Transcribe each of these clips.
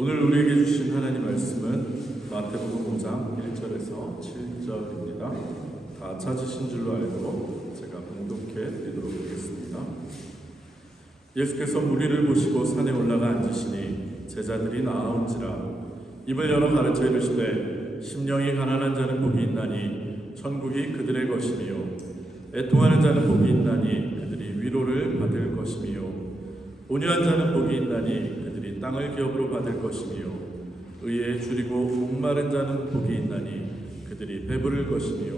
오늘 우리에게 주신 하나님 말씀은 마태복음 5장 1절에서 7절입니다. 다 찾으신 줄로 알고 제가 봉독해 드리도록 하겠습니다. 예수께서 무리를 보시고 산에 올라가 앉으시니 제자들이 나아온지라 입을 열어 가르쳐 이르시되 심령이 가난한 자는 복이 있나니 천국이 그들의 것이며 애통하는 자는 복이 있나니 그들이 위로를 받을 것이며 온유한 자는 복이 있나니 그들이 땅을 기업으로 받을 것이며 의에 줄이고 목마른 자는 복이 있나니 그들이 배부를 것이며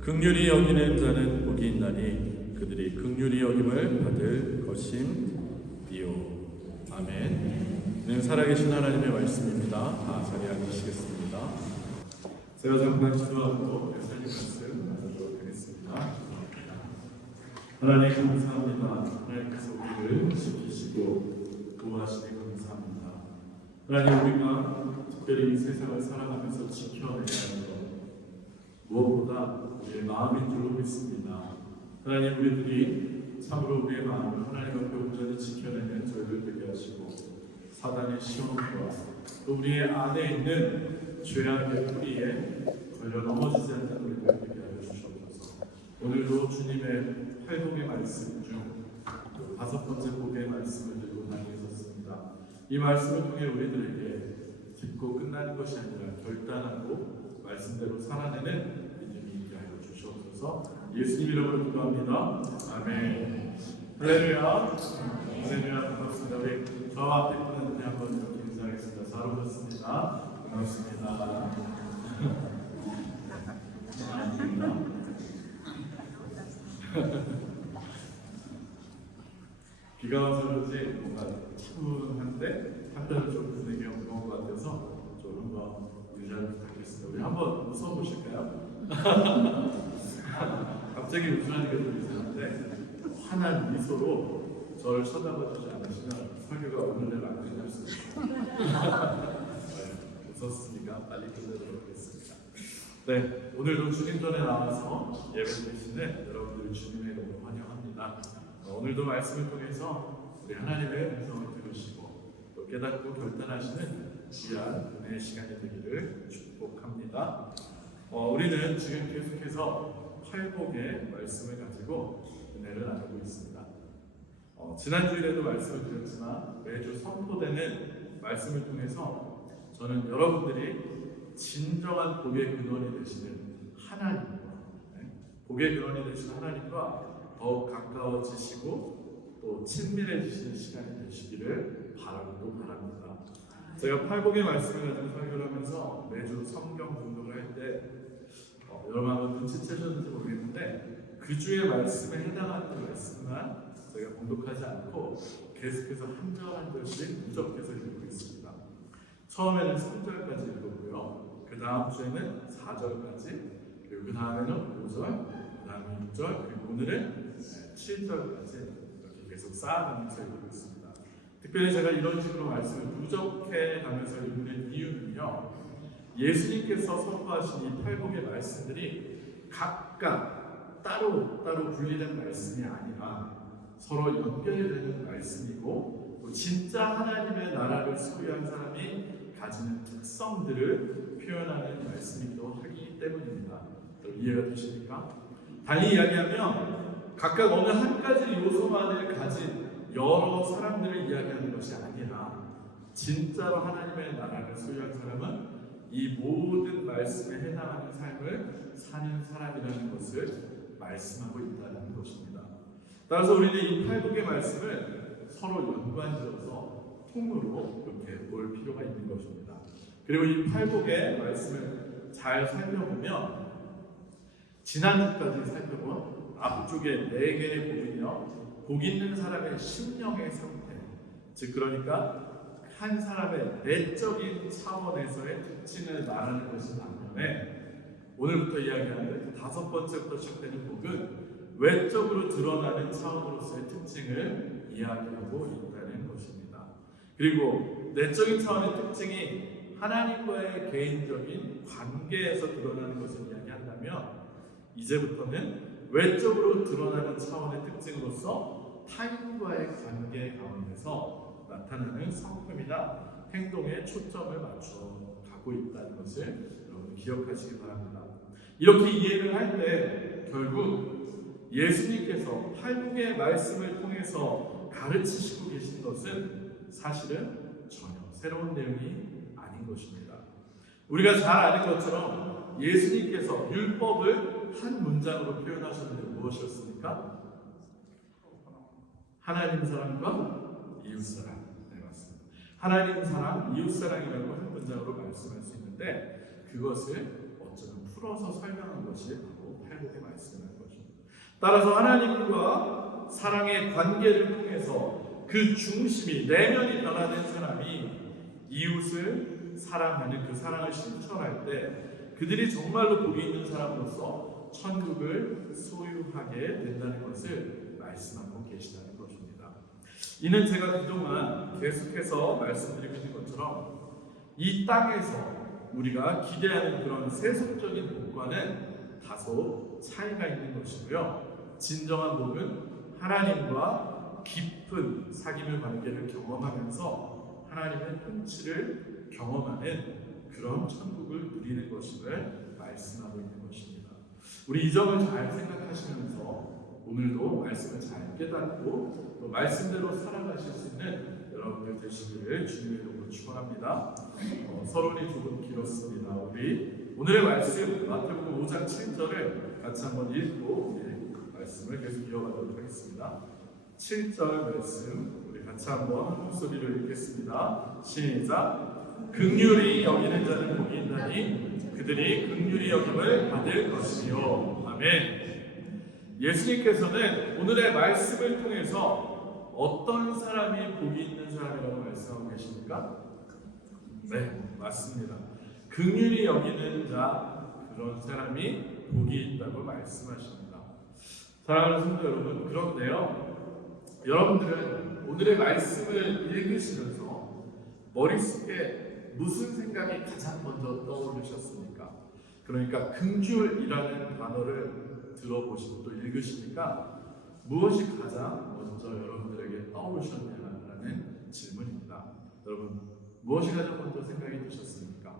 긍휼히 여기는 자는 복이 있나니 그들이 긍휼히 여김을 받을 것임이요. 아멘. 네, 살아계신 하나님의 말씀입니다. 다 자리에 앉으시겠습니다. 제가 잠깐 기도하고 하나님 말씀 나누도록 하겠습니다. 하나님 감사합니다. 하나님께서 우리를 지키시고 보호하시니 감사합니다. 하나님, 우리가 특별히 이 세상을 살아가면서 지켜내야 하는 것 무엇보다 우리의 마음인 줄로 믿습니다. 하나님, 우리들이 참으로 우리의 마음을 하나님 앞에 온전히 지켜내는 저희들 되게 하시고 사단의 시험과 또 우리의 안에 있는 죄악의 뿌리에 걸려 넘어지지 않는 우리들 되게 하여 주시옵소서. 오늘도 주님의 팔복의 말씀 중 5번째 복의 말씀을 들고 다니셨습니다. 이 말씀을 통해 우리들에게 듣고 끝나는 것이 아니라 결단하고 말씀대로 살아내는 믿음이 있게 하여 주시옵소서. 예수님 이름으로 기도합니다. 아멘. 할렐루야. 할렐루야. 반갑습니다. 우리 저와 앞에 있는 분이 한번 이렇게 인사하겠습니다. 잘 오셨습니다. 반갑습니다. 비가 와서 그런지 뭔가 차분한데 한편은 좀 분위기가 무거운 것 같아서 좀 한번 유지하도록 하겠습니다. 우리 한번 웃어보실까요? 갑자기 웃으라니까 좀 이상한데 환한 미소로 저를 쳐다봐 주지 않으시면 설교가 오늘 내로 안 끝날 수 있어요. 웃었으니까 빨리 끝내도록 하겠습니다. 네, 오늘도 주님 전에 나와서 예배 드리시는 여러분들을 주님의 이름으로 환영합니다. 오늘도 말씀을 통해서 우리 하나님의 음성을 들으시고 또 깨닫고 결단하시는 귀한 은혜의 시간이 되기를 축복합니다. 우리는 지금 계속해서 팔복의 말씀을 가지고 은혜를 나누고 있습니다. 지난주일에도 말씀을 드렸지만 매주 선포되는 말씀을 통해서 저는 여러분들이 진정한 복의 근원이 되시는 하나님과 복의 근원이 되시는 하나님과 더욱 가까워지시고 또 친밀해지시는 시간이 되시기를 바라고 바랍니다. 제가 팔복의 말씀을 가지고 설교를 하면서 매주 성경 공독을 할 때 여러분 한번 눈치채셨는지 모르겠는데 그 주의 말씀에 해당하는 말씀만 제가 공독하지 않고 계속해서 한 절 한 절씩 누적해서 읽고 있습니다. 처음에는 3절까지 읽었고요. 그 다음 주에는 4절까지, 그리고 그 다음에는 5절, 그 다음에 6절, 그리고 오늘은 7절까지 이렇게 계속 쌓아가면서 읽고 있습니다. 특별히 제가 이런 식으로 말씀을 누적해 가면서 읽는 이유는요, 예수님께서 선포하신 이 팔복의 말씀들이 각각 따로 분리된 말씀이 아니라 서로 연결이 되는 말씀이고 또 진짜 하나님의 나라를 소유한 사람이 가지는 특성들을 표현하는 말씀이기도 하기 때문입니다. 이해가 되십니까? 달리 이야기하면 각각 어느 한 가지 요소만을 가진 여러 사람들을 이야기하는 것이 아니라 진짜로 하나님의 나라를 소유한 사람은 이 모든 말씀에 해당하는 삶을 사는 사람이라는 것을 말씀하고 있다는 것입니다. 따라서 우리는 이 팔복의 말씀을 서로 연관지어서 통으로 이렇게 볼 필요가 있는 것입니다. 그리고 이 팔복의 말씀을 잘 살펴보면 지난주까지 살펴본 앞쪽에 4개의 복이며 복 있는 사람의 심령의 상태, 즉 그러니까 한 사람의 내적인 차원에서의 특징을 말하는 것이 반면에 오늘부터 이야기하는 5번째부터 시작되는 복은 외적으로 드러나는 차원으로서의 특징을 이야기하고 있다는 것입니다. 그리고 내적인 차원의 특징이 하나님과의 개인적인 관계에서 드러나는 것을 이야기한다면 이제부터는 외적으로 드러나는 차원의 특징으로서 타인과의 관계 가운데서 나타나는 성품이나 행동에 초점을 맞춰 가고 있다는 것을 여러분 기억하시기 바랍니다. 이렇게 이해를 할 때 결국 예수님께서 팔복의 말씀을 통해서 가르치시고 계신 것은 사실은 전혀 새로운 내용이 아닌 것입니다. 우리가 잘 아는 것처럼 예수님께서 율법을 한 문장으로 표현하셨는데 무엇이었습니까? 하나님 사랑과 이웃 사랑. 네, 맞습니다. 하나님 사랑, 이웃 사랑이라고 한 문장으로 말씀할 수 있는데 그것을 어쩌면 풀어서 설명한 것이 바로 팔복의 말씀이라는 거죠. 따라서 하나님과 사랑의 관계를 통해서 그 중심이 내면이 변화된 사람이 이웃을 사랑하는 그 사랑을 실천할 때 그들이 정말로 복이 있는 사람으로서 천국을 소유하게 된다는 것을 말씀하고 계시다는 것입니다. 이는 제가 그동안 계속해서 말씀드리고 있는 것처럼 이 땅에서 우리가 기대하는 그런 세속적인 복과는 다소 차이가 있는 것이고요. 진정한 복은 하나님과 깊은 사귐의 관계를 경험하면서 하나님의 통치를 경험하는 그런 천국을 누리는 것임을 말씀하고 있는 것입니다. 우리 이 점을 잘 생각하시면서 오늘도 말씀을 잘 깨닫고 또 말씀대로 살아가실 수 있는 여러분들 되시기를 주님의 이름으로 축원합니다. 서론이 조금 길었습니다. 우리 오늘의 말씀 마태복음 5장 7절을 같이 한번 읽고 말씀을 계속 이어가도록 하겠습니다. 7절 말씀 우리 같이 한번 한 목소리로 읽겠습니다. 시작. 긍휼히 여기는 자는 복이 있나니 그들이 긍휼히 여김을 받을 것이요. 아멘. 예수님께서는 오늘의 말씀을 통해서 어떤 사람이 복이 있는 사람이라고 말씀하고 계십니까? 네, 맞습니다. 긍휼히 여기는 자, 그런 사람이 복이 있다고 말씀하십니다. 사랑하는 성도 여러분, 그런데요, 여러분들은 오늘의 말씀을 읽으시면서 머릿속에 무슨 생각이 가장 먼저 떠오르셨습니까? 그러니까 긍휼이라는 단어를 들어보시고 또 읽으시니까 무엇이 가장 먼저 여러분들에게 떠오르셨냐라는 질문입니다. 여러분, 무엇이 가장 먼저 생각이 드셨습니까?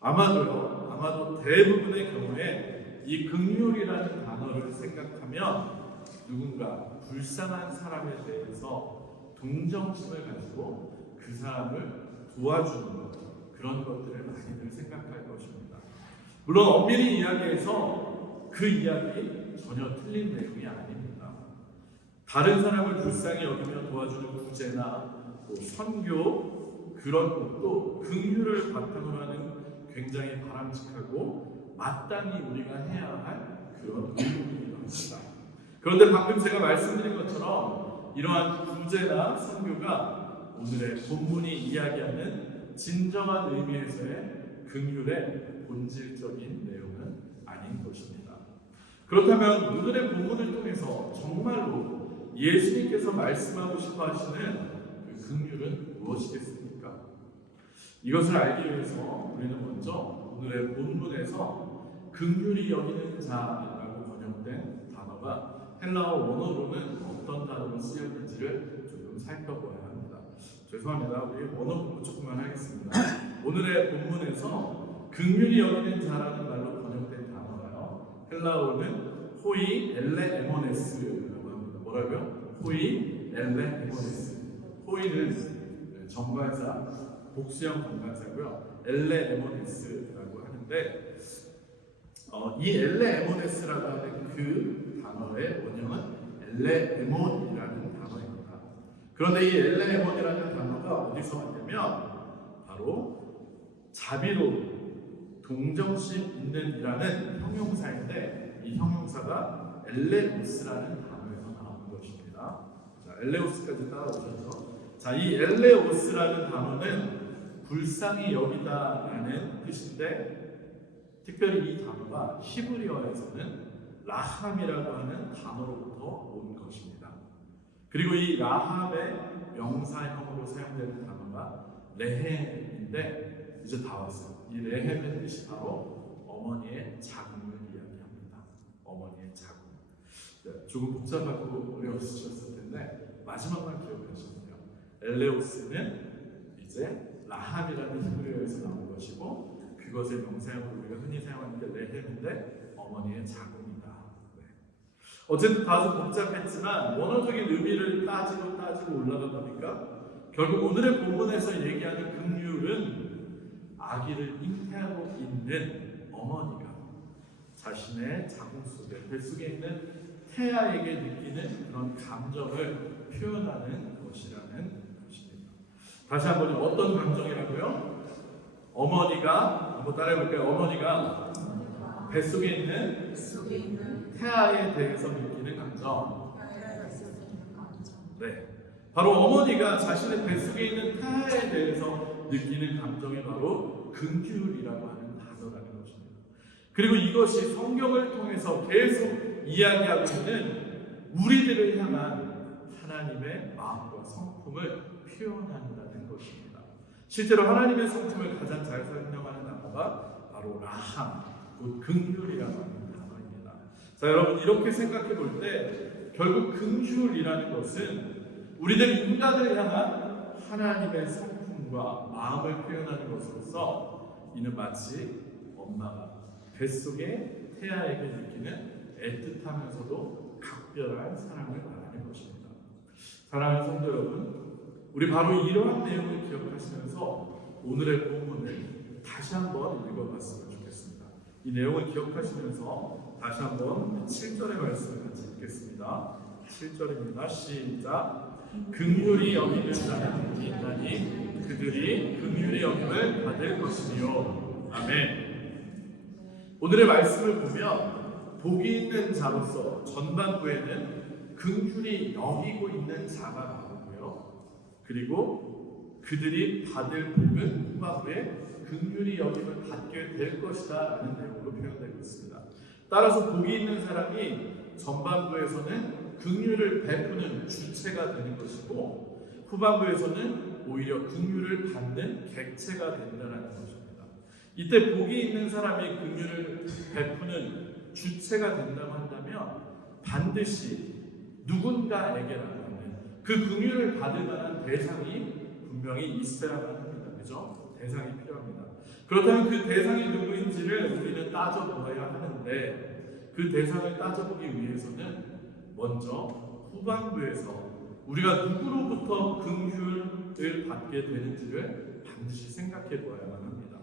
아마도 대부분의 경우에 이 긍휼이라는 단어를 생각하면 누군가 불쌍한 사람에 대해서 동정심을 가지고 그 사람을 도와주는 것, 그런 것들을 많이들 생각할 것입니다. 물론 엄밀히 이야기해서 그 이야기 전혀 틀린 내용이 아닙니다. 다른 사람을 불쌍히 여기며 도와주는 구제나 또 선교, 그런 것도 긍휼을 바탕으로 하는 굉장히 바람직하고 마땅히 우리가 해야 할 그런 의무입니다. 그런데 방금 제가 말씀드린 것처럼 이러한 구제나 선교가 오늘의 본문이 이야기하는 진정한 의미에서의 긍휼의 본질적인 내용은 아닌 것입니다. 그렇다면 오늘의 본문을 통해서 정말로 예수님께서 말씀하고 싶어 하시는 그 긍휼은 무엇이겠습니까? 이것을 알기 위해서 우리는 먼저 오늘의 본문에서 긍휼히 여기는 자라고 번역된 단어가 헬라어 원어로는 어떤 단어로 쓰였는지를 조금 살펴보아야 합니다. 죄송합니다. 우리 원어 공부 조금만 하겠습니다. 오늘의 본문에서 긍휼히 여기는 자라는 말로 번역된 단어가요, 헬라어는 호이 엘레 에모네스라고 합니다. 뭐라고요? 호이 엘레 에모네스. 호이는 정관사, 복수형 정관사고요. 엘레 에모네스라고 하는데 이 엘레 에모네스라고 하는 그 단어의 원형은 엘레 에몬이라는 단어입니다. 그런데 이 엘레 에몬이라는 단어가 어디서 왔냐면 바로 자비로 동정심 있는 이라는 형용사인데 이 형용사가 엘레오스라는 단어에서 나온 것입니다. 자, 엘레오스까지 따라오셨죠? 자, 이 엘레오스라는 단어는 불쌍히 여기다라는 뜻인데 특별히 이 단어가 히브리어에서는 라함이라고 하는 단어로부터 온 것입니다. 그리고 이 라함의 명사형으로 사용되는 단어가 레헴인데 이제 다 왔어요. 이 레헴의 뜻이 바로 어머니의 자궁을 이야기합니다. 어머니의 자궁. 네, 조금 복잡하고 어려우셨을 텐데 마지막만 기억하시면 돼요. 엘레오스는 이제 라함이라는 히브리어에서 나온 것이고, 그것의 명사형으로 우리가 흔히 사용하는 게 레헴인데 어머니의 자궁이다. 네. 어쨌든 다소 복잡했지만 원어적인 의미를 따지고 올라가 보니까 결국 오늘의 본문에서 얘기하는 긍휼은 아기를 잉태하고 있는 어머니가 자신의 자궁 속에, 뱃속에 있는 태아에게 느끼는 그런 감정을 표현하는 것이라는 것입니다. 다시 한번 어떤 감정이라고요? 어머니가, 한번 따라해볼까요? 어머니가 뱃속에 있는 태아에 대해서 느끼는 감정. 네, 바로 어머니가 자신의 뱃속에 있는 태아에 대해서 느끼는 감정이 바로 긍휼이라고 하는 단어라는 것입니다. 그리고 이것이 성경을 통해서 계속 이야기하고 있는 우리들을 향한 하나님의 마음과 성품을 표현한다는 것입니다. 실제로 하나님의 성품을 가장 잘 설명하는 단어가 바로 라함, 곧 긍휼이라고 하는 단어입니다. 자, 여러분, 이렇게 생각해 볼 때 결국 긍휼이라는 것은 우리들 인간을 향한 하나님의 성품과 마음을 표현하는 것으로서 이는 마치 엄마가 뱃속에 태아에게 느끼는 애틋하면서도 각별한 사랑을 말하는 것입니다. 사랑하는 성도 여러분, 우리 바로 이러한 내용을 기억하시면서 오늘의 본문을 다시 한번 읽어봤으면 좋겠습니다. 이 내용을 기억하시면서 다시 한번 7절의 말씀을 같이 읽겠습니다. 7절입니다. 시작. 긍휼히 여기는 자는 있나니 그들이 긍휼히 여김을 받을 것이니요. 아멘. 오늘의 말씀을 보면 복이 있는 자로서 전반부에는 긍휼히 여기고 있는 자가 나오고요. 그리고 그들이 받을 복은 후반부에 긍휼히 여김을 받게 될 것이다 라는 내용으로 표현되고 있습니다. 따라서 복이 있는 사람이 전반부에서는 긍휼을 베푸는 주체가 되는 것이고, 후반부에서는 오히려 긍휼을 받는 객체가 된다는 것입니다. 이때 복이 있는 사람이 긍휼을 베푸는 주체가 된다고 한다면 반드시 누군가에게라도 하는 그 긍휼을 받을 만한 대상이 분명히 있어야만 합니다. 그죠? 대상이 필요합니다. 그렇다면 그 대상이 누구인지를 우리는 따져보아야 하는데, 그 대상을 따져보기 위해서는 먼저 후반부에서 우리가 누구로부터 긍휼을 받게 되는지를 반드시 생각해 보아야만 합니다.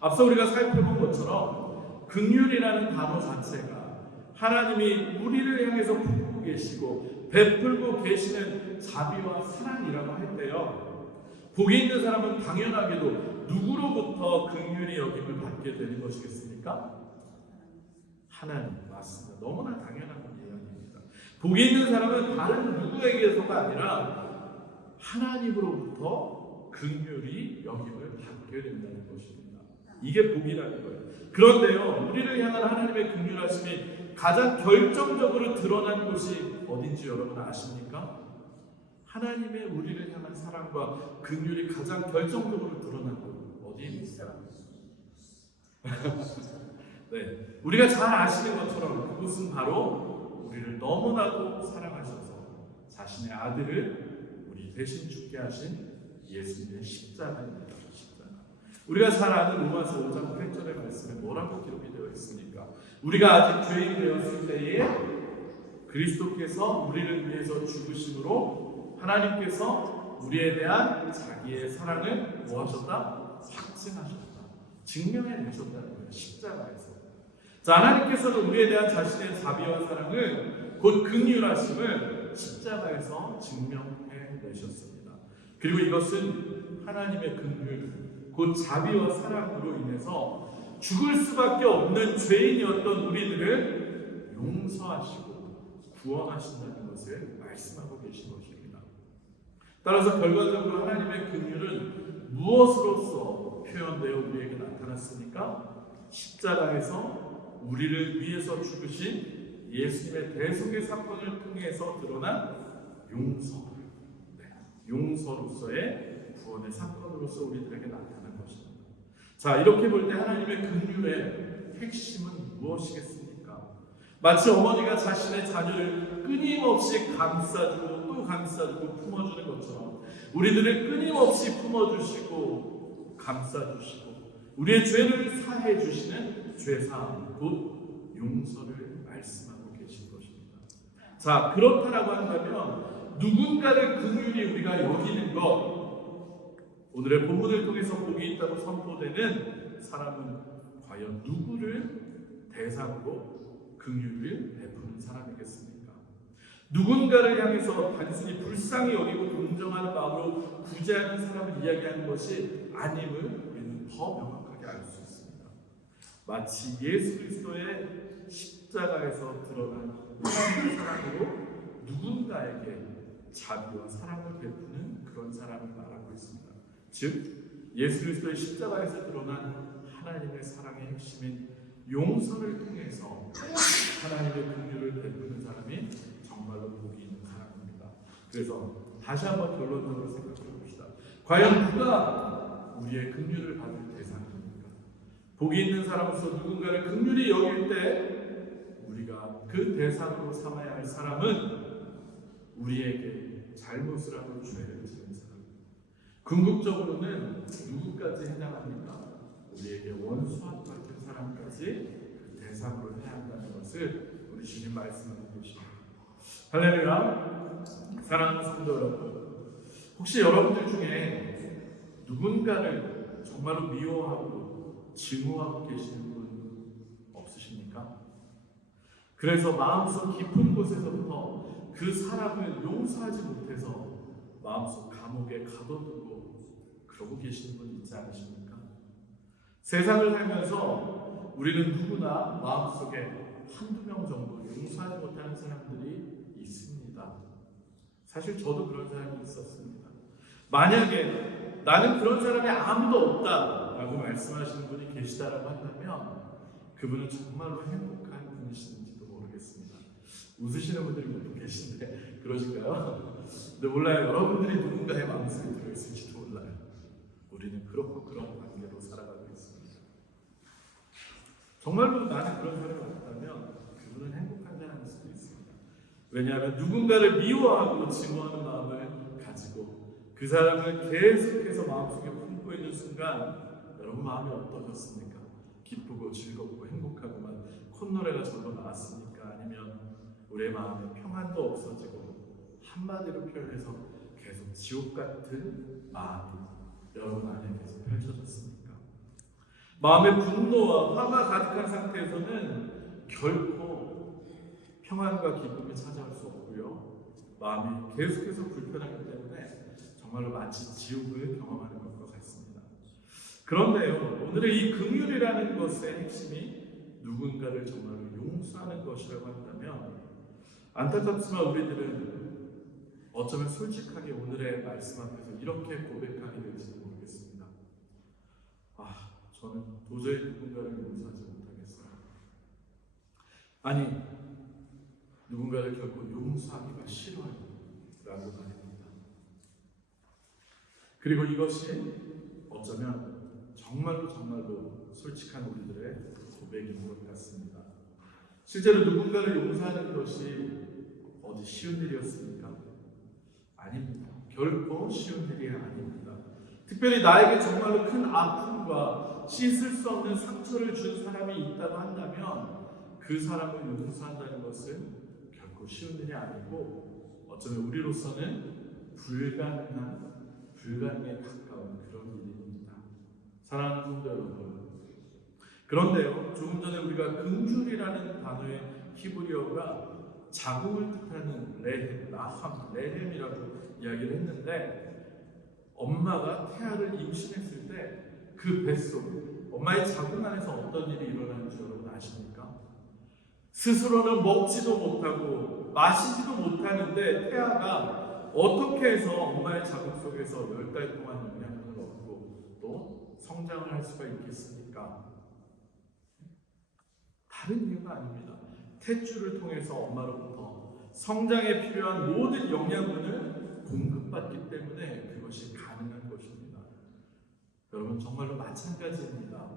앞서 우리가 살펴본 것처럼 긍휼이라는 단어 자체가 하나님이 우리를 향해서 품고 계시고 베풀고 계시는 자비와 사랑이라고 할 때요, 복이 있는 사람은 당연하게도 누구로부터 긍휼히 여김을 받게 되는 것이겠습니까? 하나님. 맞습니다. 너무나 당연한 이야기입니다. 복이 있는 사람은 다른 누구에게서가 아니라 하나님으로부터 긍휼히 여김을 받게 된다는 것입니다. 이게 복이라는 거예요. 그런데요, 우리를 향한 하나님의 긍휼하심이 가장 결정적으로 드러난 곳이 어딘지 여러분 아십니까? 하나님의 우리를 향한 사랑과 긍휼이 가장 결정적으로 드러난 곳 어디입니까? 네, 우리가 잘 아시는 것처럼 그곳은 바로 우리를 너무나도 사랑하셔서 자신의 아들을 우리 대신 죽게 하신 예수님의 십자가입니다. 십자가. 우리가 잘 아는 로마서 5장 8절의 말씀에 뭐라고 기록이 되어 있습니까? 우리가 아직 죄인이 되었을 때에 그리스도께서 우리를 위해서 죽으심으로 하나님께서 우리에 대한 자기의 사랑을 뭐하셨다? 확증하셨다. 증명해내셨다는 거예요. 십자가에서. 자, 하나님께서는 우리에 대한 자신의 자비와 사랑을, 곧 긍휼하심을 십자가에서 증명해내셨습니다. 그리고 이것은 하나님의 긍휼, 곧 자비와 사랑으로 인해서 죽을 수밖에 없는 죄인이었던 우리들을 용서하시고 구원하신다는 것을 말씀하고 계신 것입니다. 따라서 결과적으로 하나님의 긍휼은 무엇으로서 표현되어 우리에게 나타났습니까? 십자가에서 우리를 위해서 죽으신 예수님의 대속의 사건을 통해서 드러난 용서, 용서로서의 구원의 사건으로서 우리들에게 나타난 것입니다. 자, 이렇게 볼 때 하나님의 긍휼의 핵심은 무엇이겠습니까? 마치 어머니가 자신의 자녀를 끊임없이 감싸주고 또 감싸주고 품어주는 것처럼 우리들을 끊임없이 품어주시고 감싸주시고 우리의 죄를 사해 주시는 죄사함 곧 용서를 말씀하고 계신 것입니다. 자, 그렇다라고 한다면 누군가를 긍휼히 우리가 여기는 것, 오늘의 본문을 통해서 복이 있다고 선포되는 사람은 과연 누구를 대상으로 긍휼을 베푸는 사람이겠습니까? 누군가를 향해서 단순히 불쌍히 여기고 동정하는 마음으로 구제하는 사람을 이야기하는 것이 아님을 우리는 더 명확하게 알 수 있습니다. 마치 예수 그리스도의 십자가에서 드러난 하나님의 사랑으로 누군가에게 자비와 사랑을 베푸는 그런 사람을 말하고 있습니다. 즉 예수 그리스도의 십자가에서 드러난 하나님의 사랑의 핵심인 용서를 통해서 하나님의 긍휼을 베푸는 사람이 정말로 복이 있는 사람입니다. 그래서 다시 한번 결론적으로 생각해 봅시다. 과연 누가 우리의 긍휼을 받을 대상입니까? 복이 있는 사람으로서 누군가를 긍휼히 여길 때 우리가 그 대상으로 삼아야 할 사람은 우리에게 잘못을 하고 죄를 지은 사람. 궁극적으로는 누구까지 해당합니까? 우리에게 원수와 같은 사람까지 그 대상으로 해야 한다는 것을 우리 주님 말씀하고 계십니다. 할렐루야. 사랑하는 성도 여러분, 혹시 여러분들 중에 누군가를 정말로 미워하고 증오하고 계시는 분 없으십니까? 그래서 마음속 깊은 곳에서부터 그 사람을 용서하지 못해서 마음속 감옥에 가둬두고 그러고 계시는 분 있지 않으십니까? 세상을 살면서 우리는 누구나 마음속에 한두 명 정도 용서하지 못하는 사람들이 있습니다. 사실 저도 그런 사람이 있었습니다. 만약에 나는 그런 사람이 아무도 없다라고 말씀하시는 분이 계시다라고 한다면 그분은 정말로 행복한 분이신지도 모르겠습니다. 웃으시는 분들이 몇 분 계신데 그러실까요? 근데 몰라요. 여러분들이 누군가의 마음속에 들어있을지도 몰라요. 우리는 그렇고 그런 관계로 살아가고 있습니다. 정말로 나는 그런 사람이 없다면 그분은 행복한 사람일 수도 있습니다. 왜냐하면 누군가를 미워하고 증오하는 마음을 가지고 그 사람을 계속해서 마음속에 품고 있는 순간 여러분 마음이 어떠셨습니까? 기쁘고 즐겁고 행복하고만 콧노래가 절로 나왔습니까? 아니면 우리의 마음에 평안도 없어지고 한마디로 표현해서 계속 지옥 같은 마음이 여러분 안에 계속 펼쳐졌습니까? 마음의 분노와 화가 가득한 상태에서는 결코 평안과 기쁨이 찾아올 수 없고요. 마음이 계속해서 불편하기 때문에 정말로 마치 지옥을 경험하는 것과 같습니다. 그런데요, 오늘의 이 긍휼이라는 것의 핵심이 누군가를 정말로 용서하는 것이라고 한다면 안타깝지만 우리들은 어쩌면 솔직하게 오늘의 말씀 앞에서 이렇게 고백하게 될지도 모르겠습니다. 저는 도저히 누군가를 용서하지 못하겠어요. 아니, 누군가를 결코 용서하기가 싫어요 라고 말합니다. 그리고 이것이 어쩌면 정말로 솔직한 우리들의 고백인 것 같습니다. 실제로 누군가를 용서하는 것이 어디 쉬운 일이었습니까? 아닙니다. 결코 쉬운 일이 아닙니다. 특별히 나에게 정말로 큰 아픔과 씻을 수 없는 상처를 준 사람이 있다고 한다면 그 사람을 용서한다는 것은 결코 쉬운 일이 아니고 어쩌면 우리로서는 불가능에 가까운 그런 일입니다. 사랑하는 성도 여러분, 그런데요, 조금 전에 우리가 긍휼이라는 단어의 히브리어가 자궁을 뜻하는 레헴, 라함, 레헴이라고 이야기를 했는데 엄마가 태아를 임신했을 때 그 뱃속, 엄마의 자궁 안에서 어떤 일이 일어나는지 여러분 아십니까? 스스로는 먹지도 못하고 마시지도 못하는데 태아가 어떻게 해서 엄마의 자궁 속에서 10달 동안 영양분을 얻고 또 성장을 할 수가 있겠습니까? 다른 이유가 아닙니다. 탯줄을 통해서 엄마로부터 성장에 필요한 모든 영양분을 공급받기 때문에 그것이 가능한 것입니다. 여러분 정말로 마찬가지입니다.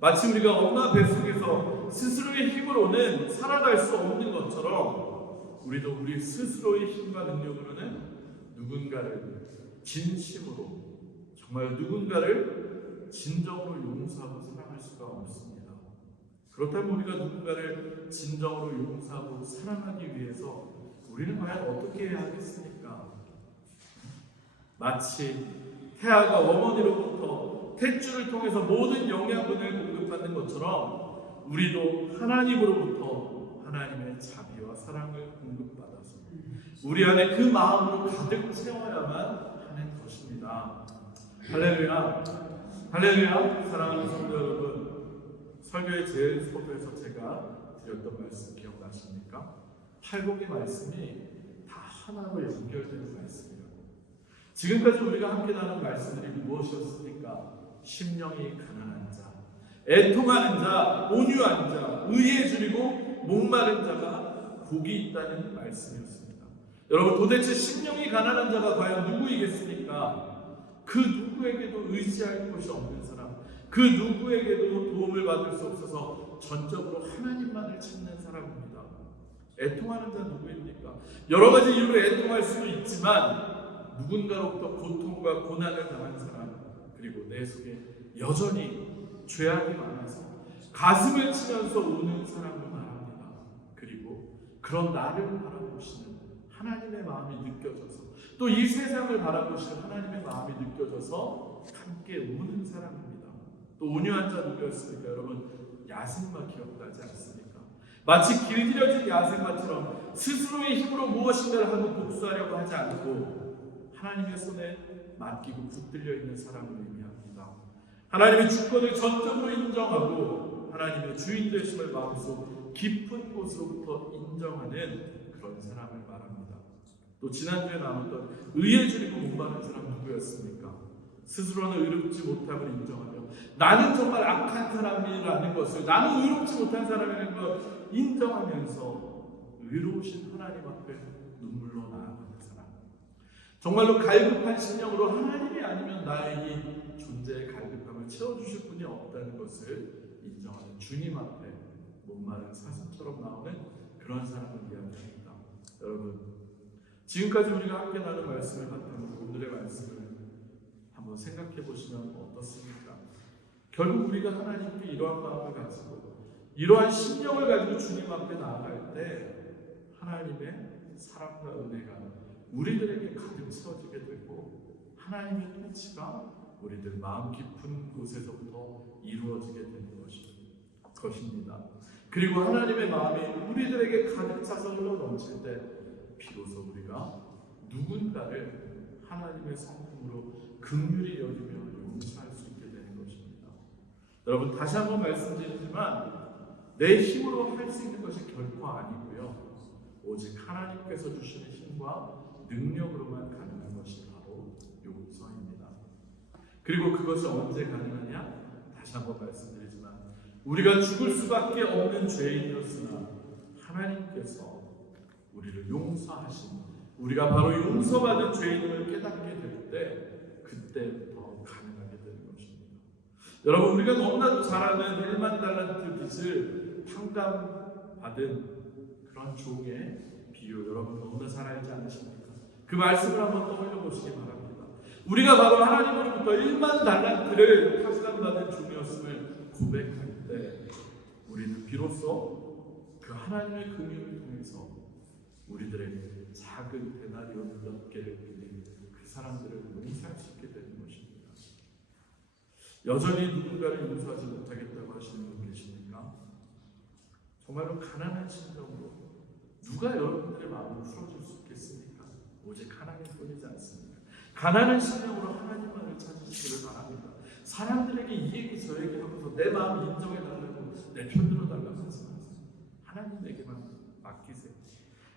마치 우리가 엄마 뱃속에서 스스로의 힘으로는 살아갈 수 없는 것처럼 우리도 우리 스스로의 힘과 능력으로는 누군가를 진심으로 정말 누군가를 진정으로 용서하고 사랑할 수가 없습니다. 그렇다면 우리가 누군가를 진정으로 용서하고 사랑하기 위해서 우리는 과연 어떻게 해야 하겠습니까? 마치 태아가 어머니로부터 탯줄을 통해서 모든 영양분을 공급받는 것처럼 우리도 하나님으로부터 하나님의 자비와 사랑을 공급받아서 우리 안에 그 마음으로 가득 채워야만 하는 것입니다. 할렐루야. 할렐루야. 사랑하는 성도 여러분, 설교의 제일 서두에서 제가 드렸던 말씀 기억나십니까? 팔복의 말씀이 다 하나로 연결되는 말씀이에요. 지금까지 우리가 함께 나눈 말씀들이 무엇이었습니까? 심령이 가난한 자, 애통하는 자, 온유한 자, 의에 줄이고 목마른 자가 복이 있다는 말씀이었습니다. 여러분, 도대체 심령이 가난한 자가 과연 누구이겠습니까? 그 누구에게도 의지할 곳이 없는 사람, 그 누구에게도 도움을 받을 수 없어서 전적으로 하나님만을 찾는 사람입니다. 애통하는 자 누구입니까? 여러 가지 이유로 애통할 수도 있지만 누군가로부터 고통과 고난을 당한 사람, 그리고 내 속에 여전히 죄악이 많아서 가슴을 치면서 우는 사람을 말합니다. 그리고 그런 나를 바라보시는 하나님의 마음이 느껴져서, 또 이 세상을 바라보시는 하나님의 마음이 느껴져서 함께 우는 사람입니다. 또 온유한 자 누구였습니까? 여러분, 야생마 기억나지 않습니까? 마치 길들여진 야생마처럼 스스로의 힘으로 무엇인가를 하고 복수하려고 하지 않고 하나님의 손에 맡기고 붙들려 있는 사람을 의미합니다. 하나님의 주권을 전적으로 인정하고 하나님의 주인 되심을 마음속 깊은 곳으로부터 인정하는 그런 사람을 말합니다. 또 지난주에 나눴던 의에 줄이고 목마른 사람 누구였습니까? 스스로는 의롭지 못함을 인정하며 나는 정말 악한 사람이라는 것을, 나는 의롭지 못한 사람이라는 걸 인정하면서 의로우신 하나님 앞에 눈물로 나아가는 사람, 정말로 갈급한 심령으로 하나님이 아니면 나의 이 존재의 갈급함을 채워주실 분이 없다는 것을 인정하는 주님 앞에 목마른 사슴처럼 나오는 그런 사람을 이야기합니다. 여러분, 지금까지 우리가 함께 나눈 말씀을 바탕으로 오늘의 말씀을 한번 생각해 보시면 어떻습니까? 결국 우리가 하나님께 이러한 마음을 가지고 이러한 심령을 가지고 주님 앞에 나아갈 때 하나님의 사랑과 은혜가 우리들에게 가득 채워지게 되고 하나님의 통치가 우리들 마음 깊은 곳에서부터 이루어지게 되는 것입니다. 그리고 하나님의 마음이 우리들에게 가득 차서 흘러 넘칠 때 비로소 우리가 누군가를 하나님의 성품으로 긍휼히 여기며 용서할 수 있게 되는 것입니다. 여러분, 다시 한번 말씀드리지만 내 힘으로 할 수 있는 것이 결코 아니고요, 오직 하나님께서 주시는 힘과 능력으로만 가능한 것이 바로 용서입니다. 그리고 그것이 언제 가능하냐? 다시 한번 말씀드리지만 우리가 죽을 수밖에 없는 죄인이었으나 하나님께서 우리를 용서하신, 우리가 바로 용서받은 죄인임을 깨닫게 될 때 그때부터 가능하게 되는 것입니다. 여러분, 우리가 너무나도 잘 아는 1만 달란트 빚을 탕감받은 그런 종의 비유, 여러분 너무나 잘 알지 않으십니까? 그 말씀을 한번 떠올려 보시기 바랍니다. 우리가 바로 하나님으로부터 1만 달란트를 탕감받은 종이었음을 고백할 때 우리는 비로소 그 하나님의 긍휼을 통해서 우리들에게 작은 데나리온 몇 개를 빌린 그 사람들을 용서할 수 있게 되는 것입니다. 여전히 누군가를 용서하지 못하겠다고 하시는 분 계십니까? 정말로 가난한 심정으로 누가 여러분들의 마음을 풀어줄 수 있겠습니까? 오직 하나님뿐이지 않습니까? 가난한 심정으로 하나님만을 찾으시기를 바랍니다. 사람들에게 이 얘기 저 얘기 하면서 내 마음 인정해달라고, 내 편 들어달라고 하지 마세요. 하나님에게만 맡기세요.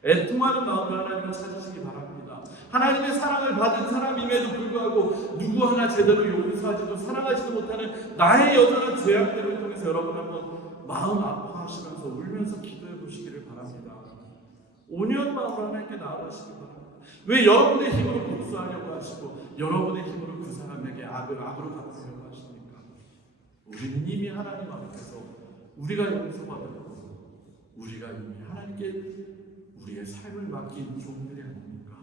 애통하는 마음을 하나님을 찾으시기 바랍니다. 하나님의 사랑을 받은 사람임에도 불구하고 누구 하나 제대로 용서하지도 사랑하지도 못하는 나의 여전한 죄악들을 통해서 여러분 한번 마음 아파하시면서 울면서 기도해 보시기를 바랍니다. 온유한 마음으로 하나님께 나아가시기 바랍니다. 왜 여러분의 힘으로 복수하려고 하시고 여러분의 힘으로 그 사람에게 악을 악으로 갚으려고 하십니까? 우리는 이미 하나님 앞에서 우리가 용서받았고 우리가 이미 하나님께 우리의 삶을 맡긴 종들이 아닙니까?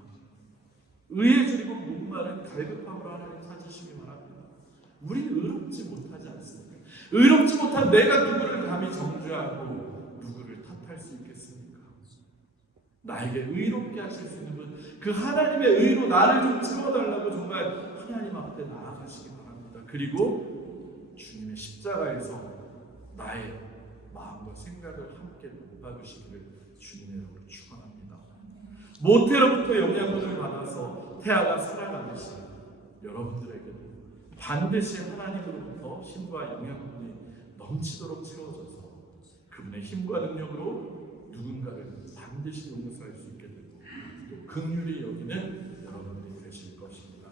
의에 줄이고 목마른 갈급함으로 하나님 찾으시기 바랍니다. 우리는 의롭지 의롭지 못한 내가 누구를 감히 정죄하고 누구를 탓할 수 있겠습니까? 나에게 의롭게 하실 수 있는 분, 그 하나님의 의로 나를 좀 채워달라고 정말 하나님 앞에 나아가시기 바랍니다. 그리고 주님의 십자가에서 나의 마음과 생각을 함께 높아주시기를 주님의 이름으로 축원합니다. 모태로부터 영양분을 받아서 태아가 살아가듯이 여러분들에게도 반드시 하나님으로부터 힘과 영양분이 넘치도록 채워져서 그분의 힘과 능력으로 누군가를 반드시 용서할 수 있게 되고 또 긍휼히 여기는 여러분들이 되실 것입니다.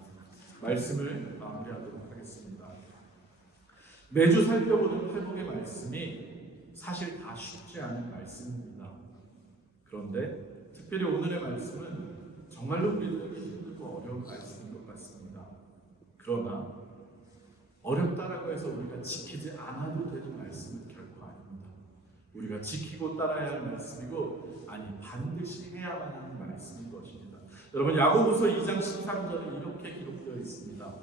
말씀을 마무리하도록 하겠습니다. 매주 살펴보는 팔복의 말씀이 사실 다 쉽지 않은 말씀입니다. 그런데 특별히 오늘의 말씀은 정말로 우리들에게 힘들고 어려운 말씀인 것 같습니다. 그러나 어렵다라고 해서 우리가 지키지 않아도 되는 말씀은 결코 아닙니다. 우리가 지키고 따라야 할 말씀이고 아니 반드시 해야만 하는 말씀인 것입니다. 여러분 야고보서 2장 13절에 이렇게 기록되어 있습니다.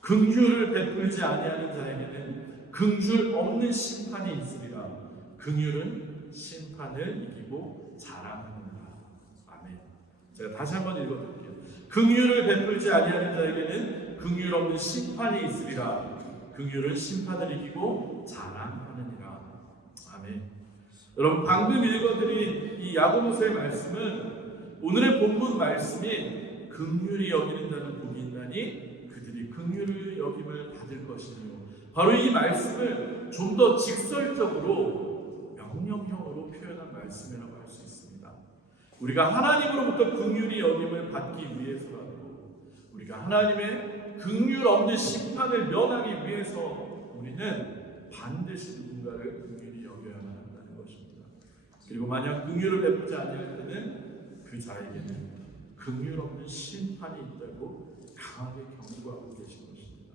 긍휼을 베풀지 아니하는 자에게는 긍휼 없는 심판이 있으리라. 긍휼은 심판을 이기고 자랑하느니라. 아멘. 제가 다시 한번 읽어드릴게요. 긍휼을 베풀지 아니하는 자에게는 긍휼 없는 심판이 있으리라. 긍휼은 심판을 이기고 자랑하느니라. 아멘. 여러분 방금 읽어드린 이 야고보서의 말씀은 오늘의 본문 말씀인 긍휼히 여기는 자는 복이 있나니 그들이 긍휼을 여김을 받을 것이며 바로 이 말씀을 좀 더 직설적으로 명령형으로 표현한 말씀이라고 할 수 있습니다. 우리가 하나님으로부터 긍휼히 여김을 받기 위해서라도 우리가 하나님의 긍휼 없는 심판을 면하기 위해서 우리는 반드시 누군가를 긍휼히 여겨야만 한다는 것입니다. 그리고 만약 긍휼을 베풀지 아니할 때는 그 자에게는 긍휼 없는 심판이 있다고 강하게 경고하고 계신 것입니다.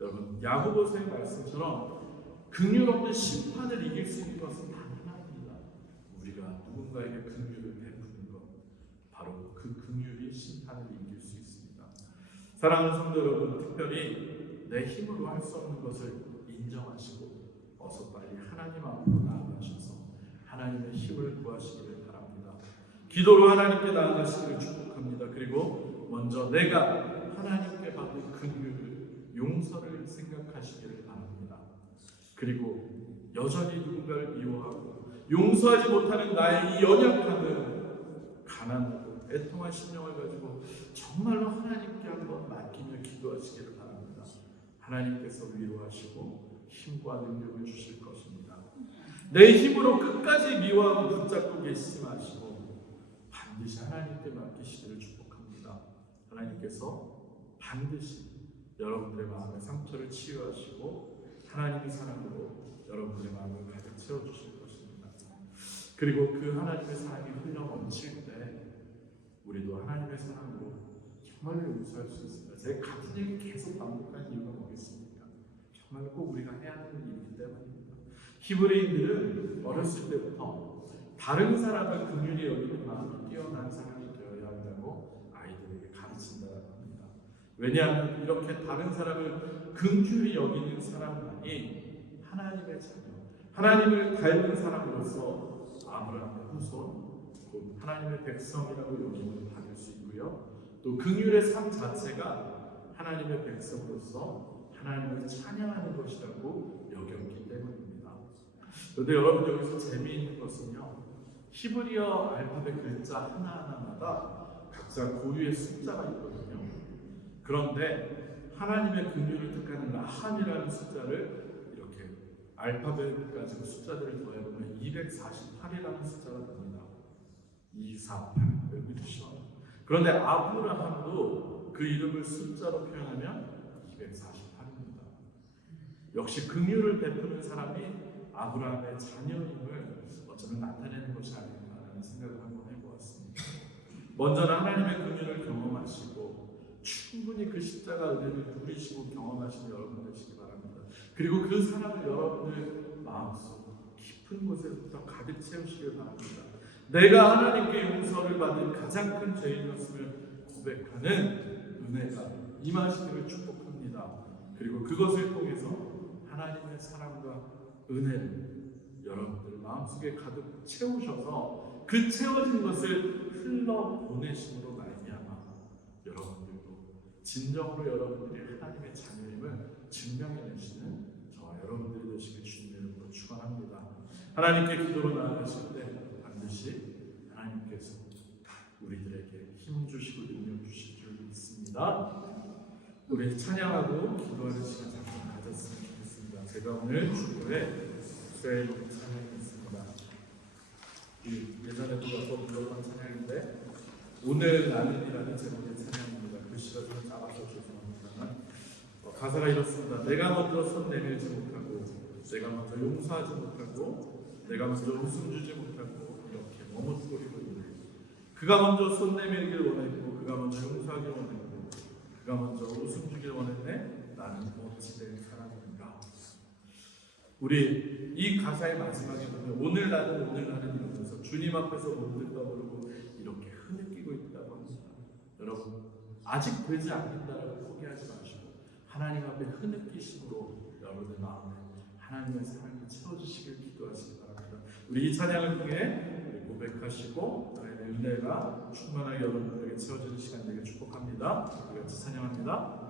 여러분 야고보서의 말씀처럼 긍휼 없는 심판을 이길 수 있는 것은 단 하나입니다. 우리가 누군가에게 긍휼을 베푸는 것, 바로 그 긍휼이 심판을 이길 수 있습니다. 사랑하는 성도 여러분, 특별히 내 힘으로 할 수 없는 것을 인정하시고 어서 빨리 하나님 앞으로 나아가셔서 하나님의 힘을 구하시기를 바랍니다. 기도로 하나님께 나아가시기를 축복합니다. 그리고 먼저 내가 하나님께 받은 긍휼을 용서를 생각하시기를 바랍니다. 그리고 여전히 누군가를 미워하고 용서하지 못하는 나의 이 연약함을 가난하고 애통한 심령을 가지고 정말로 하나님께 한번 맡기며 기도하시기를 바랍니다. 하나님께서 위로하시고 힘과 능력을 주실 것입니다. 내 힘으로 끝까지 미워하고 붙잡고 계시지 마시고 반드시 하나님께 맡기시기를 축복합니다. 하나님께서 반드시 여러분들의 마음의 상처를 치유하시고 하나님의 사랑으로 여러분들의 마음을 가득 채워주실 것입니다. 그리고 그 하나님의 사랑이 흘러 넘칠 때 우리도 하나님의 사랑으로 정말로 용서할 수 있습니다. 제가 같은 얘기 계속 반복하는 이유가 뭐겠습니까? 정말 꼭 우리가 해야 하는 일이기 때문입니다. 히브리인들은 어렸을 때부터 다른 사람을 긍휼히 여기는 마음이 뛰어난 사람이 되어야 한다고 아이들에게 가르친다고 합니다. 왜냐하면 이렇게 다른 사람을 긍휼히 여기는 사람만이 하나님의 자녀, 하나님을 닮은 사람으로서 아브라함의 후손, 곧 하나님의 백성이라고 여김을 받을 수 있고요. 또 긍휼의 삶 자체가 하나님의 백성으로서 하나님을 찬양하는 것이라고 여겼기 때문입니다. 그런데 여러분 여기서 재미있는 것은요, 히브리어 알파벳 글자 하나하나마다 각자 고유의 숫자가 있거든요. 그런데 하나님의 긍휼을 뜻하는 라함이라는 숫자를 이렇게 알파벳 가지고 숫자들을 더해보면 248이라는 숫자가 됩니다. 248 그렇죠. 그런데 아브라함도 그 이름을 숫자로 표현하면 248입니다. 역시 긍휼을 베푸는 사람이 아브라함의 자녀임을 어쩌면 나타내는 것이 아닌가라는 생각을 한번 해보았습니다. 먼저는 하나님의 긍휼을 경험하시고 충분히 그 십자가 은혜를 누리시고 경험하시는 여러분 되시기 바랍니다. 그리고 그 사랑을 여러분의 마음속 깊은 곳에부터 가득 채우시길 바랍니다. 내가 하나님께 용서를 받은 가장 큰 죄인이었음을 고백하는 은혜가 임하시기를 축복합니다. 그리고 그것을 통해서 하나님의 사랑과 은혜를 여러분들 마음속에 가득 채우셔서 그 채워진 것을 흘러보내심으로 말미암아 여러분들도 진정으로 여러분들이 하나님의 자녀임을 증명해내시는 저와 여러분들이 되시길 주님의 이름으로 축원합니다. 하나님께 기도로 나아가실 때 반드시 하나님께서 우리들에게 힘 주시고 능력 주실 줄 믿습니다. 우리 찬양하고 기도하는 시간 잠깐 가졌으면 좋겠습니다. 제가 오늘 주보에 수요일 찬양이 있습니다. 예전에도 몇번 불렀던 찬양인데 오늘 나는이라는 제목의 찬양입니다. 글씨가 좀 작아서 죄송합니다만 가사가 이렇습니다. 내가 먼저 손 내밀지 못하고 내가 먼저 용서하지 못하고 내가 먼저 웃음 주지 못하고 이렇게 머뭇거리고 있는 그가 먼저 손 내밀길 원했고 그가 먼저 용서하길 원했고 그가 먼저 웃음 주길 원했네. 나는 어찌 된 사람인가. 우리 이 가사의 마지막에 보면 오늘 나는 이러면서 주님 앞에서 몸들 떠들고 이렇게 흐느끼고 있다고 합니다. 여러분 아직 되지 않는다라고 포기하지 마시고 하나님 앞에 흐느끼심으로 여러분의 마음에 하나님의 사랑이 채워주시길 기도하시기 바랍니다. 우리 이 찬양을 통해 우리 고백하시고 하나님의 은혜가 충만하게 여러분들에게 채워지는 시간 되길 축복합니다. 우리 같이 찬양합니다.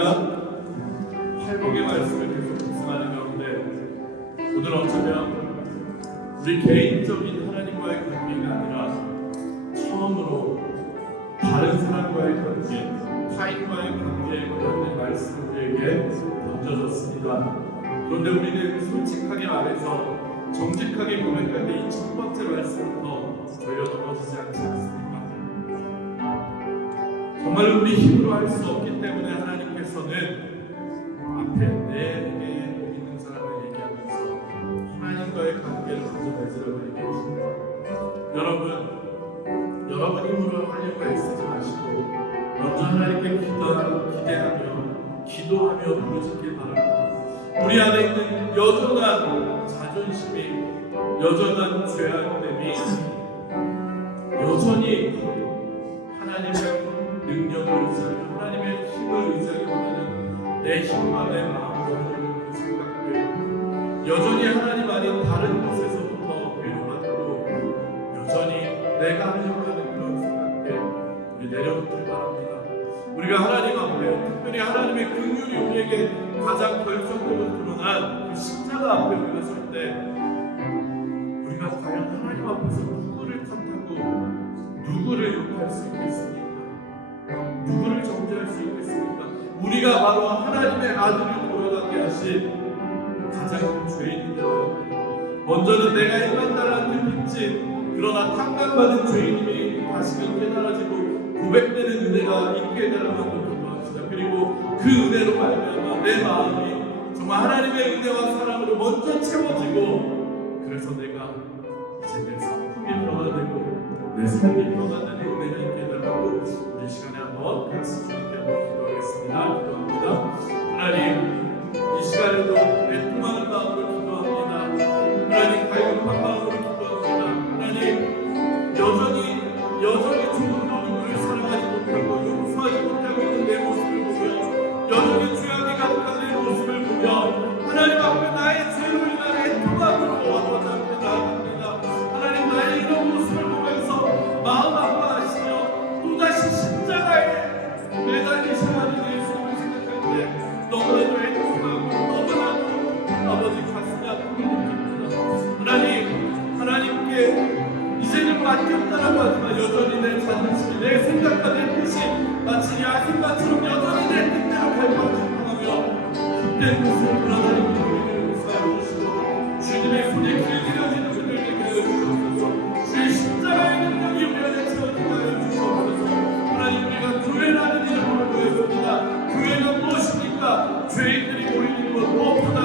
우리가 팔복의 말씀을 계속 묵상하는 가운데 오늘 어쩌면 우리 개인적인 하나님과의 관계가 아니라 처음으로 다른 사람과의 관계, 타인과의 관계에 관련된 말씀을 우리에게 던져졌습니다. 그런데 우리는 솔직하게 말해서 정직하게 고백할 때 이 첫 번째 말씀부터 저희가 넘어지지 않지 않습니까? 정말 우리 힘으로 할 수 없기 때문에 하나님께서는 앞에 내게 있는 사람을 얘기하면서 하나님과의 관계를 먼저 맺으라고 얘기하십니다. 여러분 힘으로 하려고 애쓰지 마시고 먼저 하나님께 기도하며 부르짖길 바랍니다. 우리 안에 있는 여전한 자존심이, 여전한 죄악됨이 여전히 하나님의 능력을 의지하고 하나님의 힘을 의지하기보다는 내 힘과 내 마음으로 하는 그 생각들, 여전히 하나님 아닌 다른 곳에서부터 위로받고 여전히 내가 하려고 하는 그런 생각들 우리 내려놓길 바랍니다. 우리가 하나님 앞에, 특별히 하나님의 긍휼이 우리에게 가장 결정적으로 드러난 그 십자가 앞에 우리가 설 때 우리가 과연 하나님 앞에서 누구를 탓하고 누구를 욕할 수 있겠습니까? 누구를 정죄할 수 있겠습니까? 우리가 바로 하나님의 아들을 돌아가게 하신 가장 큰 죄인인데요. 먼저는 내가 행한다라는 그 빚진 그러나 탕감받은 죄인임이 다시금 깨달아지고 고백되는 은혜가 있게 되라고 기도합시다. 그리고 그 은혜로 말미암아 내 마음이 정말 하나님의 은혜와 사랑으로 먼저 채워지고 그래서 내가 이제 내 성품이 변화되고 내 삶이 변화되는 은혜가 있게 되라고 우리 시간에 한번 같이 주님께 한번 기도하겠습니다. 기도합니다. 하나님, 이 시간에도 애통하는 마음으로 기도합니다. 하나님, 갈급한 마음으로 기도합니다. 하나님, 여전히 조금도 누구를 사랑하지 못하고 용서하지 못하고 있는 내 모습을 보며 여전히 죄악이 가득한 내 모습을 보며 하나님 앞에 나의 죄로 인한 애통함으로 아버지 앞에 나아갑니다. 하나님, 나의 이런 모습을 보면서 마음 아파하시며 또다시 십자가에 매달리셔야 하는 예수님을 생각할 때 너무나도 애통하고 너무나도 아버지 가슴이 아프게 느낍니다. 하나님께 이제는 맡겼다라고 하지만 여전히 내 자존심이, 내 생각과 내 뜻이 마치 야생마처럼 여전히 내 뜻대로 갈팡질팡하며 그때 모습을 돌아다니는 우리를 용서하여 주시고 주님의 손에 길들여지는 그들에게 주옵소서. 주의 십자가의 능력이 우리 안에 채워지게 하여 주시옵소서. 하나님, 우리가 교회라는 이름으로 모였습니다. 교회가 무엇입니까? 죄인들이 모이는 것, 무엇보다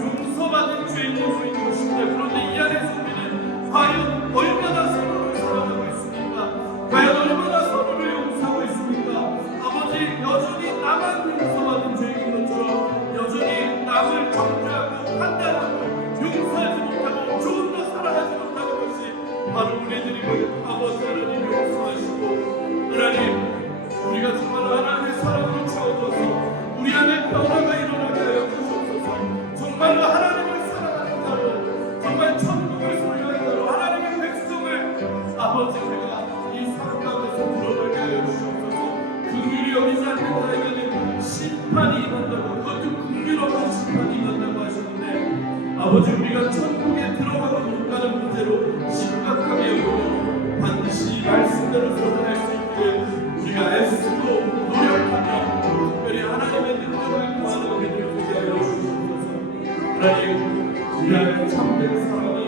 용서받은 죄인들이 모이는 것입니다. 그런데 이 안에서 우리는 과연 얼마나 서로를 사랑하고 있습니까? 과연 얼마나 서로를 용서하고 있습니까? 아버지, 여전히 나만 용서받은 죄인 것처럼 여전히 남을 정죄하고 판단하고 용서하지 못하고 조금 더 사랑하지 못하는 것이 바로 우리들이고 아버지 하나님 용서하시고 하나님, 우리가 정말 하나님의 사랑으로 채워져서 우리 안에 변화가 일어나게 하여 주옵소서. 정말로 하나님을 사랑하는 자로, 정말 천국을 소유하는 자로 하나님의 백성을 아버지 우리가 이 삶 가운데서 드러나게 하여 주옵소서. 긍휼히 여기지 않는 자에게는 심판이 임한다고, 그것도 긍휼없는 심판이 임한다고 하셨는데 아버지, 우리가 천국에 들어가고 못 가는 문제로 심각하게 여기고 반드시 말씀대로 살아갈 수 있기를 우리가 애쓰고 노력하며 특별히 하나님의 능력을 구하는 우리들을 하여 주옵소서. 하나님, 우리 안에 참된 사랑이,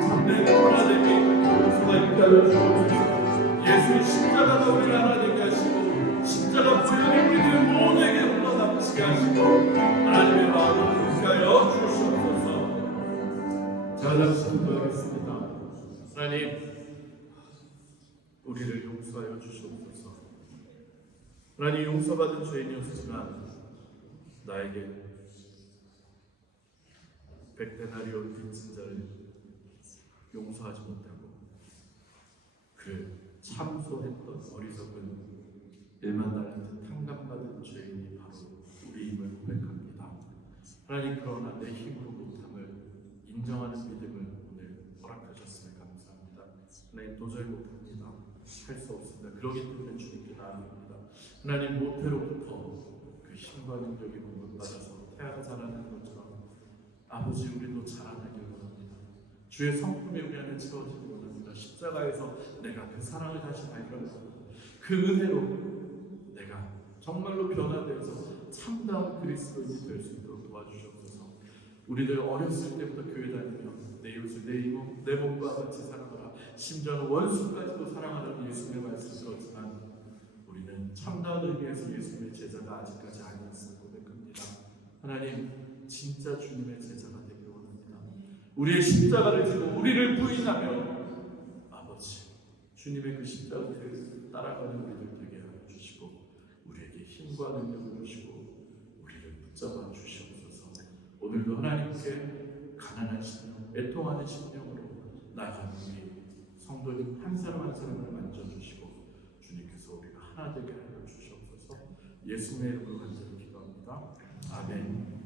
참된 하나님이 용서가 있게 하여 주옵소서. 예수의 십자가가 우리를 하나 되게 하시고 십자가 보혈이 우리들 모두에게 흘러넘치게 하시고 하나님의 마음을 굳게 하여 주옵소서. 자, 다시 기도하겠습니다. 하나님, 우리를 용서하여 주시옵소서. 하나님, 용서받은 죄인이었지만 나에게 100데나리온 빚진 자를 용서하지 못하고 그 참소했던 어리석은 1만 달란트 탕감받은 죄인이 바로 우리임을 고백합니다. 하나님, 그러나 내 힘으로 못함을 인정하는 믿음을 오늘 허락하셨으면 감사합니다. 하나님, 도저히 못합니다. 할 수 없습니다. 그러기 때문에 주님께 나아갑니다. 하나님, 모태로부터 그 그 힘과 능력이 공급받아서 태아가 자라는 것처럼 아버지 우리도 자라나길 원합니다. 주의 성품이 우리 안에 채워지길 원합니다. 십자가에서 내가 그 사랑을 다시 발견하고 그 은혜로 내가 정말로 변화되어서 참다운 그리스도인이 될 수 있도록 도와주시옵소서. 우리들 어렸을 때부터 교회 다니며 내 이웃을 내 몸과 같이 사랑하라, 심지어는 원수까지도 사랑하라는 예수님의 말씀 들었지만 우리는 참다운 의미에서 예수님의 제자가 아직까지 아니었음을 고백합니다. 하나님, 진짜 주님의 제자가 되길 원합니다. 우리의 십자가를 지고 우리를 부인하며 아버지 주님의 그 십자가를 따라가는 우리들 되게 하여 주시고 우리에게 힘과 능력을 주시고 우리를 붙잡아 주시옵소서. 오늘도 하나님께 가난한 심령, 애통하는 심령으로 나아가는 우리 성도님 한 사람 한 사람을 만져주시고 주님께서 우리가 하나 되게 하여 주시옵소서. 예수님의 이름으로 간절히 기도합니다. 아멘.